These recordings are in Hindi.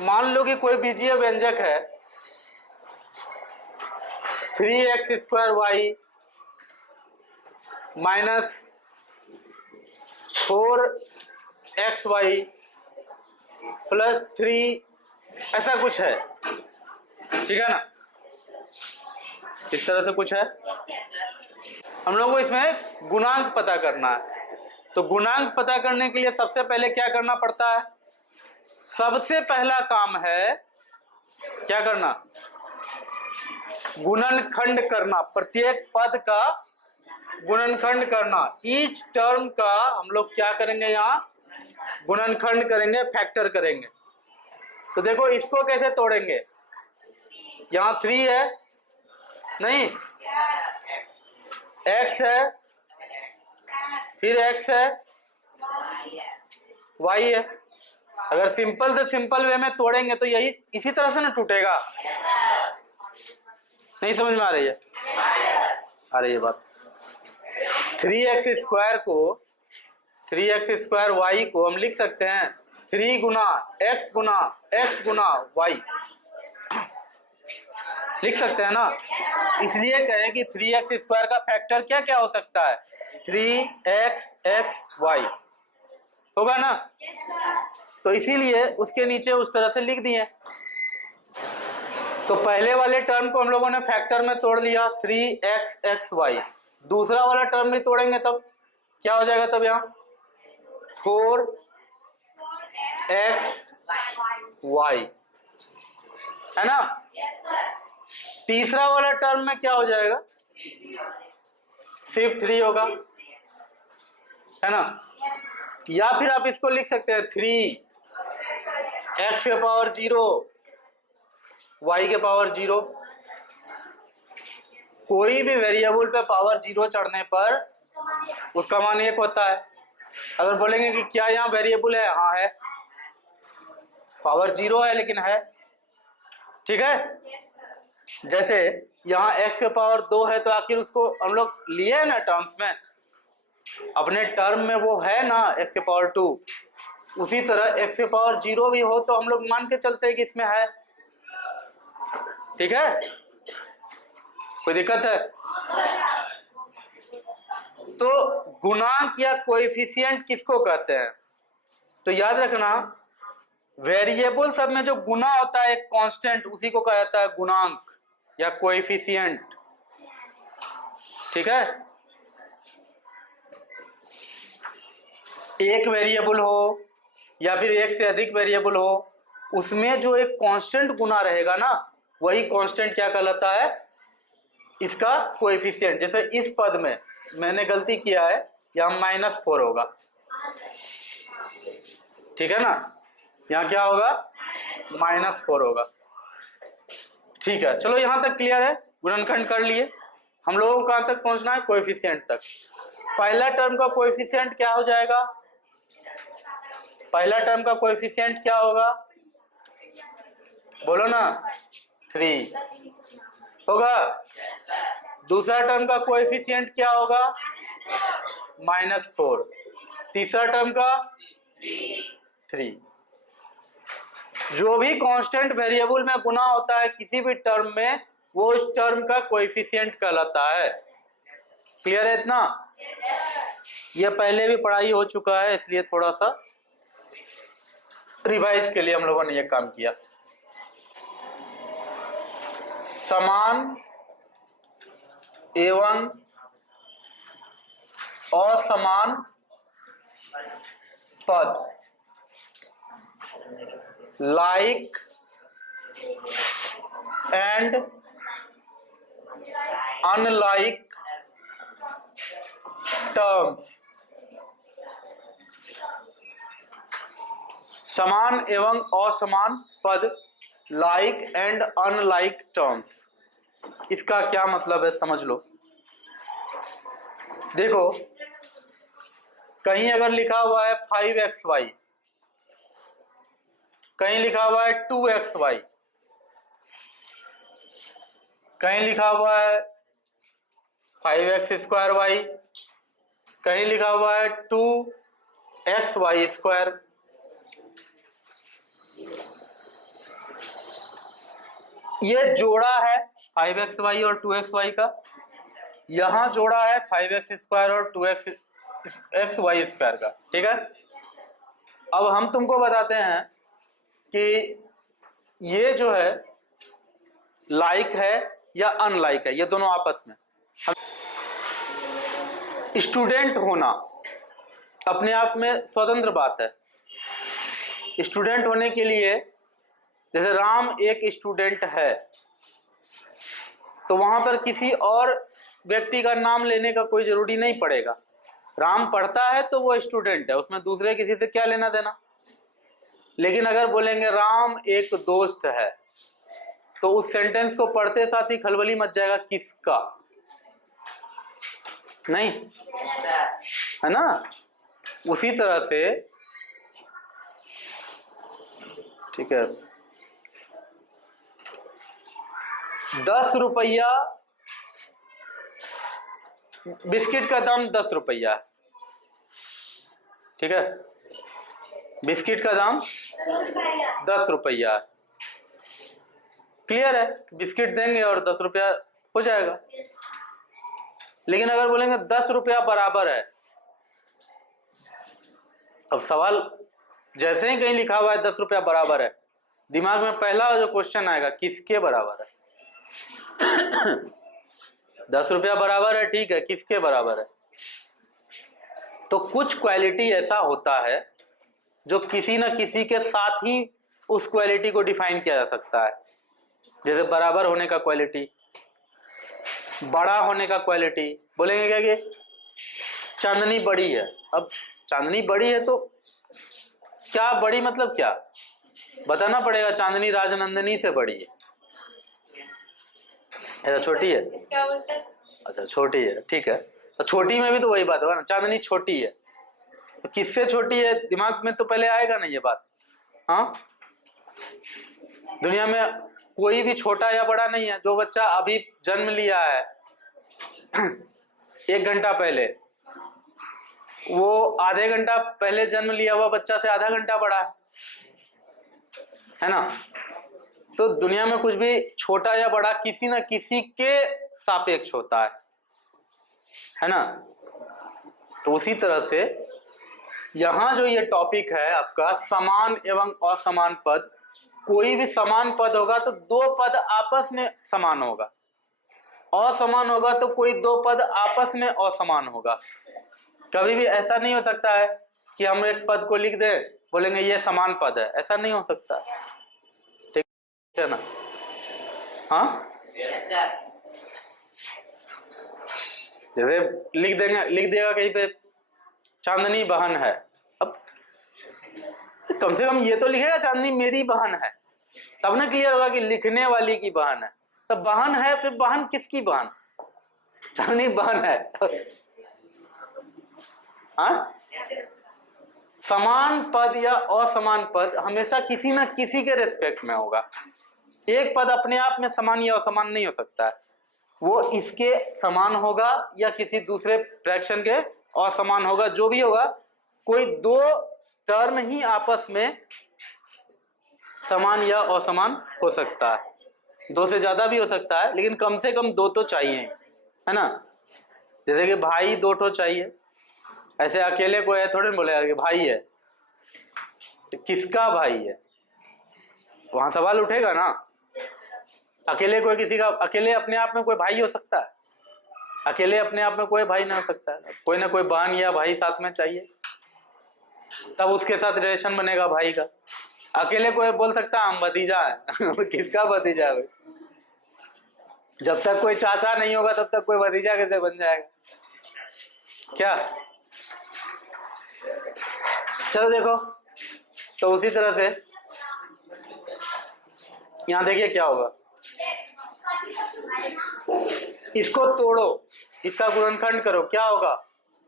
मान लो कि कोई बीजीय व्यंजक है 3x² y minus 4xy plus 3, ऐसा कुछ है, ठीक है ना, इस तरह से कुछ है। हम लोग को इसमें गुणांक पता करना है। तो गुणांक पता करने के लिए सबसे पहले क्या करना पड़ता है? सबसे पहला काम है क्या करना? गुणनखंड करना, प्रत्येक पद का गुणनखंड करना। ईच टर्म का हम लोग क्या करेंगे? यहाँ गुणनखंड करेंगे, फैक्टर करेंगे। तो देखो इसको कैसे तोड़ेंगे? यहाँ 3 है, नहीं x है, फिर x है, y है। अगर सिंपल से सिंपल वे में तोड़ेंगे तो यही इसी तरह से ना टूटेगा। नहीं समझ में आ रही है? आ रही है बात। 3x² को 3x² y को हम लिख सकते हैं 3 गुना x गुना y, लिख सकते हैं ना। इसलिए कहें कि 3x² का फैक्टर क्या क्या हो सकता है? 3xy होगा ना। तो इसीलिए उसके नीचे उस तरह से लिख दिए। तो पहले वाले टर्म को हम लोगों ने फैक्टर में तोड़ लिया 3xy। दूसरा वाला टर्म भी तोड़ेंगे तब क्या हो जाएगा? तब यहाँ 4xy है ना। तीसरा वाला टर्म में क्या हो जाएगा? सिर्फ 3 होगा, है ना। या फिर आप इसको लिख सकते हैं 3x के पावर 0 y के पावर 0। कोई भी वेरिएबल पे पावर 0 चढ़ने पर उसका मान 1 होता है। अगर बोलेंगे कि क्या यहाँ वेरिएबल है? हाँ है, पावर 0 है लेकिन है, ठीक है। जैसे यहाँ x के पावर 2 है तो आखिर उसको हम लोग लिए ना टर्म्स में, अपने टर्म में वो है ना x के पावर 2। उसी तरह x के पावर 0 भी हो तो हम लोग मान के चलते हैं कि इसमें है, ठीक है। कोई दिक्कत है? तो गुणांक या कोएफिशिएंट किसको कहते हैं? तो याद रखना, वेरिएबल सब में जो गुना होता है एक कांस्टेंट, उसी को कहा जाता है गुणांक या कोएफिशिएंट, ठीक है। एक वेरिएबल हो या फिर एक से अधिक वेरिएबल हो, उसमें जो एक कांस्टेंट गुना रहेगा ना, वही कांस्टेंट क्या कहलाता है? इसका कोएफिशिएंट। जैसे इस पद में मैंने गलती किया है, यहाँ -4 होगा, ठीक है ना। यहाँ क्या होगा? -4 होगा, ठीक है। चलो यहां तक क्लियर है, गुणनखंड कर लिए। हम लोगों को कहां तक पहुंचना है? कोएफिशिएंट तक। पहला टर्म का कोएफिशिएंट क्या हो जाएगा? पहला टर्म का कोएफिशिएंट क्या होगा? बोलो ना, 3 होगा। दूसरा टर्म का कोएफिशिएंट क्या होगा? -4। तीसरा टर्म का 3। जो भी कांस्टेंट वेरिएबल में गुना होता है किसी भी टर्म में, वो उस टर्म का कोएफिशिएंट कहलाता है। क्लियर है इतना? ये पहले भी पढ़ाई हो चुका है, इसलिए थोड़ा सा रिवाइज के लिए हम लोगों ने ये काम किया। समान एवं असमान पद, लाइक एंड अनलाइक टर्म्स। समान एवं असमान पद, लाइक एंड अनलाइक टर्म्स। इसका क्या मतलब है समझ लो। देखो, कहीं अगर लिखा हुआ है 5xy, कहीं लिखा हुआ है 2xy, कहीं लिखा हुआ है 5x²y, कहीं लिखा हुआ है 2xy²। ये जोड़ा है 5xy और 2xy का, यहां जोड़ा है 5x² और 2xy² का, ठीक है। अब हम तुमको बताते हैं कि ये जो है लाइक है या अनलाइक है, ये दोनों आपस में। स्टूडेंट होना अपने आप में स्वतंत्र बात है। स्टूडेंट होने के लिए, जैसे राम एक स्टूडेंट है, तो वहां पर किसी और व्यक्ति का नाम लेने का कोई जरूरी नहीं पड़ेगा। राम पढ़ता है तो वो स्टूडेंट है, उसमें दूसरे किसी से क्या लेना देना। लेकिन अगर बोलेंगे राम एक दोस्त है, तो उस सेंटेंस को पढ़ते साथ ही खलबली मच जाएगा, किसका, नहीं है ना। उसी तरह से ठीक है, 10 रुपया बिस्किट का दाम 10 रुपया है, ठीक है। बिस्किट का दाम 10 रुपया है, क्लियर है। बिस्किट देंगे और 10 रुपया हो जाएगा। लेकिन अगर बोलेंगे 10 रुपया बराबर है, अब सवाल जैसे ही कहीं लिखा हुआ है 10 रुपया बराबर है, दिमाग में पहला जो क्वेश्चन आएगा, किसके बराबर है। 10 रुपया बराबर है, ठीक है, किसके बराबर है। तो कुछ क्वालिटी ऐसा होता है जो किसी न किसी के साथ ही उस क्वालिटी को डिफाइन किया जा सकता है। जैसे बराबर होने का क्वालिटी, बड़ा होने का क्वालिटी। बोलेंगे क्या कि चांदनी बड़ी है। अब चांदनी बड़ी है तो क्या बड़ी मतलब क्या बताना पड़ेगा। चांदनी राजनंदिनी से बड़ी है, ऐसा छोटी है, अच्छा छोटी है, ठीक है। तो छोटी में भी तो वही बात है ना, चांदनी छोटी है, तो किससे छोटी है दिमाग में तो पहले आएगा ना ये बात। हाँ, दुनिया में कोई भी छोटा या बड़ा नहीं है। जो बच्चा अभी जन्म लिया है 1 घंटा पहले, वो आधे घंटा पहले जन्म लिया हुआ बच्चा से आधा घंटा बड़ा है ना। तो दुनिया में कुछ भी छोटा या बड़ा किसी न किसी के सापेक्ष होता है ना। तो उसी तरह से यहां जो ये टॉपिक है आपका, समान एवं असमान पद। कोई भी समान पद होगा तो 2 पद आपस में समान होगा, असमान होगा तो कोई 2 पद आपस में असमान होगा। कभी भी ऐसा नहीं हो सकता है कि हम एक पद को लिख दें, बोलेंगे ये समान पद है, ऐसा नहीं हो सकता, ठीक है ना। हाँ जैसे लिख देगा कहीं पे चांदनी बहन है, अब कम से कम ये तो लिखेगा चांदनी मेरी बहन है, तब ना क्लियर होगा कि लिखने वाली की बहन है। तो बहन है, फिर बहन किसकी बहन, चांदनी बहन है। हाँ, समान पद या असमान पद हमेशा किसी न किसी के रेस्पेक्ट में होगा। एक पद अपने आप में समान या असमान नहीं हो सकता है, वो इसके समान होगा या किसी दूसरे फ्रैक्शन के असमान होगा। जो भी होगा, कोई 2 टर्म ही आपस में समान या असमान हो सकता है। 2 से ज्यादा भी हो सकता है, लेकिन कम से कम 2 तो चाहिए, है ना। जैसे कि भाई 2 ठो चाहिए, ऐसे अकेले कोई है थोड़े बोलेगा कि भाई है, तो किसका भाई है, वहां सवाल उठेगा ना। अकेले कोई किसी का, अकेले अपने आप में कोई भाई हो सकता है, अकेले अपने आप में कोई भाई ना हो सकता है। कोई ना कोई बहन या भाई साथ में चाहिए, तब उसके साथ रिलेशन बनेगा भाई का। अकेले कोई बोल सकता है हम भतीजा है किसका भतीजा है? जब तक कोई चाचा नहीं होगा तब तक कोई भतीजा कैसे बन जाएगा क्या। चलो देखो, तो उसी तरह से यहां देखिए क्या होगा। इसको तोड़ो, इसका गुणनखंड करो, क्या होगा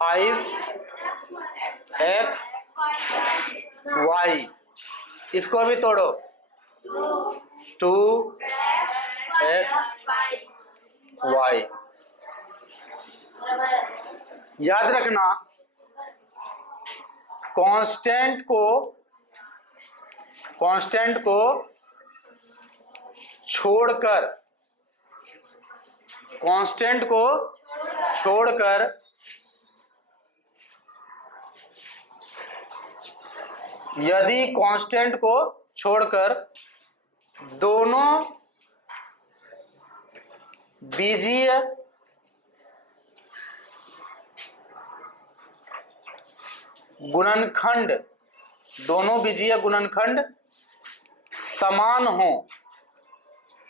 5xy। इसको भी तोड़ो 2xy। याद रखना, कांस्टेंट को छोड़कर, कांस्टेंट को छोड़कर यदि कांस्टेंट को छोड़कर दोनों बीजीय गुणनखंड, दोनों बीजीय गुणनखंड समान हो,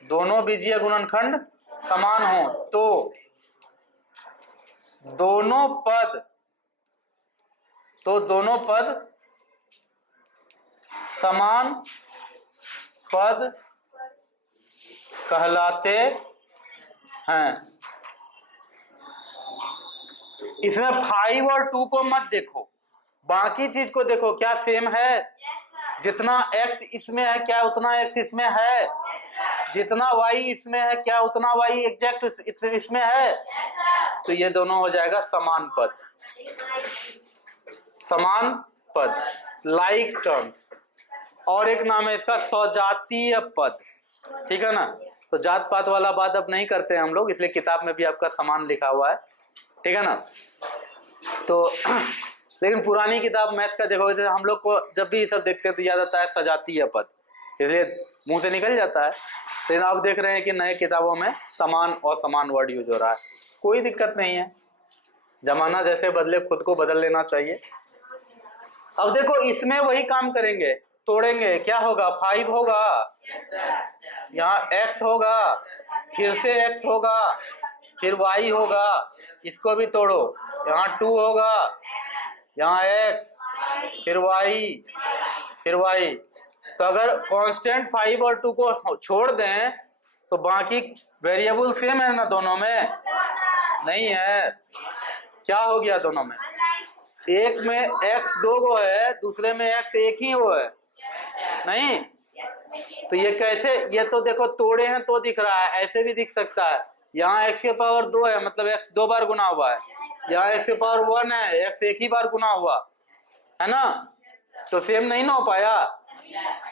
दोनों बीजीय गुणनखंड समान हो तो दोनों पद समान पद कहलाते हैं। इसमें 5 और 2 को मत देखो, बाकी चीज को देखो, क्या सेम है? जितना x इसमें है क्या उतना x इसमें है? जितना y इसमें है क्या उतना y एग्जैक्ट इसमें है? तो ये दोनों हो जाएगा समान पद, समान पद, लाइक टर्म्स। और एक नाम है इसका सजातीय पद, ठीक है ना। तो जात पात वाला बात अब नहीं करते हैं हम लोग, इसलिए किताब में भी आपका समान लिखा हुआ है, ठीक है ना। तो लेकिन पुरानी किताब मैथ का देखोगे तो हम लोग को जब भी ये सब देखते हैं तो याद आता है सजातीय पद, इसलिए मुंह से निकल जाता है। लेकिन अब देख रहे हैं कि नए किताबों में समान और समान वर्ड यूज हो रहा है, कोई दिक्कत नहीं है, जमाना जैसे बदले खुद को बदल लेना चाहिए। अब देखो इसमें वही काम करेंगे, तोड़ेंगे, क्या होगा? 5 होगा, यहाँ x होगा, फिर से x होगा, फिर y होगा, इसको भी तोड़ो, यहाँ 2 होगा, यहाँ x, फिर y, फिर y। तो अगर कांस्टेंट 5 और 2 को छोड़ दें तो बाकी वेरिएबल सेम है ना दोनों में? नहीं है। क्या हो गया दोनों में? एक में x 2 गो है, दूसरे में x 1 ही हो है, नहीं? तो ये कैसे? ये तो देखो तोड़े हैं तो दिख रहा है, ऐसे भी दिख सकता है। यहाँ x के पावर 2 है, मतलब x 2 बार गुना हुआ है, यहाँ x के पावर 1 है, x 1 ही बार गुना हुआ है ना, तो सेम नहीं ना हो पाया,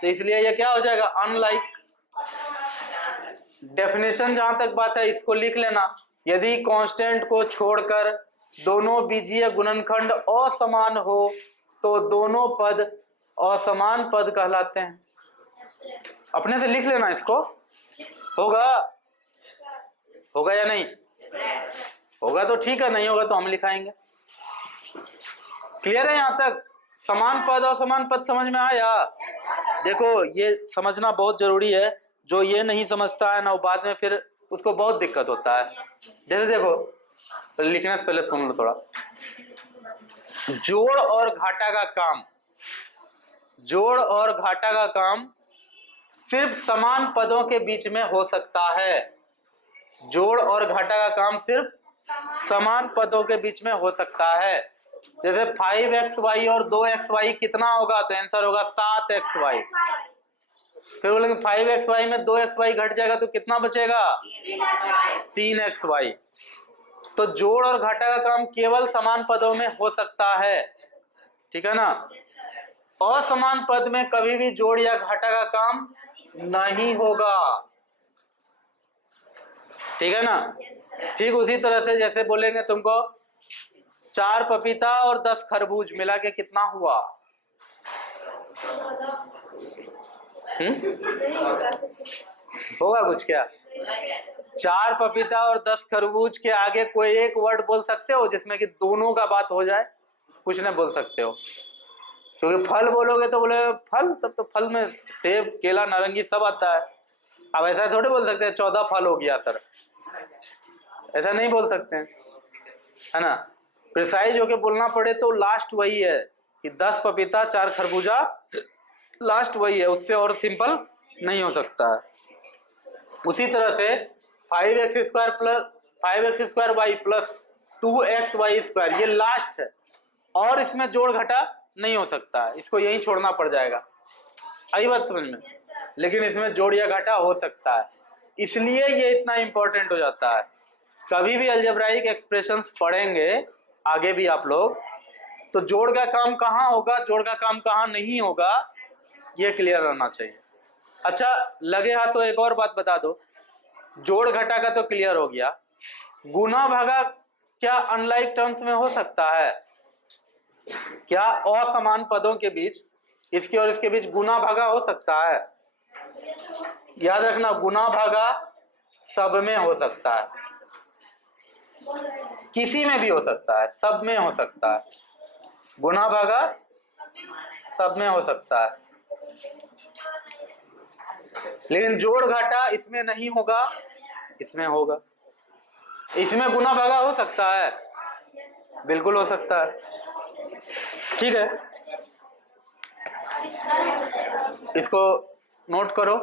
तो इसलिए ये क्या हो जाएगा? अनलाइक। डेफिनेशन जहां तक बात है इसको लिख लेना, यदि कांस्टेंट को छोड़कर दोनों बीजीय गुणनखंड असमान हो तो दोनों पद असमान पद कहलाते हैं। अपने से लिख लेना इसको, होगा? होगा या नहीं? होगा तो ठीक है, नहीं होगा तो हम लिखाएंगे। क्लियर है यहाँ तक? समान पद और समान पद समझ में आया? देखो ये समझना बहुत जरूरी है, जो ये नहीं समझता है ना वो बाद में फिर उसको बहुत दिक्कत होता है। जैसे देखो, लिखने से पहले सुन लो थोड़ा। जोड़ और घाटा का काम, जोड़ और घाटा का काम सिर्फ समान पदों के बीच में हो सकता है। जोड़ और घाटा का काम सिर्फ समान पदों के बीच में हो सकता है। जैसे 5xy और 2xy कितना होगा? तो आंसर होगा 7xy। फिर बोलेंगे 5xy में 2xy घट जाएगा तो कितना बचेगा? 3xy। तो जोड़ और घाटा का काम केवल समान पदों में हो सकता है, ठीक है ना। असमान पद में कभी भी जोड़ या घाटा का काम नहीं होगा, ठीक है ना। ठीक उसी तरह से जैसे बोलेंगे तुमको 4 पपीता और 10 खरबूज मिला के कितना हुआ? होगा कुछ क्या? 4 पपीता और 10 खरबूज के आगे कोई एक वर्ड बोल सकते हो जिसमें कि दोनों का बात हो जाए? कुछ नहीं बोल सकते हो, क्योंकि फल बोलोगे तो बोले फल, तब तो फल में सेब, केला, नारंगी सब आता है। अब ऐसा थोड़े बोल सकते हैं 14 फल हो गया सर, ऐसा नहीं बोल सकते हैं, है ना। प्रिसाइज होके बोलना पड़े तो लास्ट वही है कि 10 पपीता 4 खरबूजा, लास्ट वही है, उससे और सिंपल नहीं हो सकता है। उसी तरह से 5x² plus 5x² y plus 2xy², ये लास्ट है और इसमें जोड़ घटा नहीं हो सकता है, इसको यहीं छोड़ना पड़ जाएगा। आई बात समझ में? लेकिन इसमें जोड़ या घटा हो सकता है, इसलिए ये इतना इंपॉर्टेंट हो जाता है। कभी भी अलजेब्राइक एक्सप्रेशंस पढ़ेंगे आगे भी आप लोग, तो जोड़ का काम कहाँ होगा, जोड़ का काम कहाँ नहीं होगा, ये क्लियर रहना चाहिए। अच्छा लगे हाथ तो एक और बात बता दो, जोड़ घटा का तो क्लियर हो गया, गुना भागा क्या अनलाइक टर्म्स में हो सकता है? क्या असमान पदों के बीच, इसके और इसके बीच गुना भागा हो सकता है? याद रखना, गुना भागा सब में हो सकता है, किसी में भी हो सकता है, सब में हो सकता है, गुना भागा सब में हो सकता है, लेकिन जोड़ घाटा इसमें नहीं होगा, इसमें होगा। इसमें गुना भागा हो सकता है, बिल्कुल हो सकता है। ठीक है, इसको नोट करो।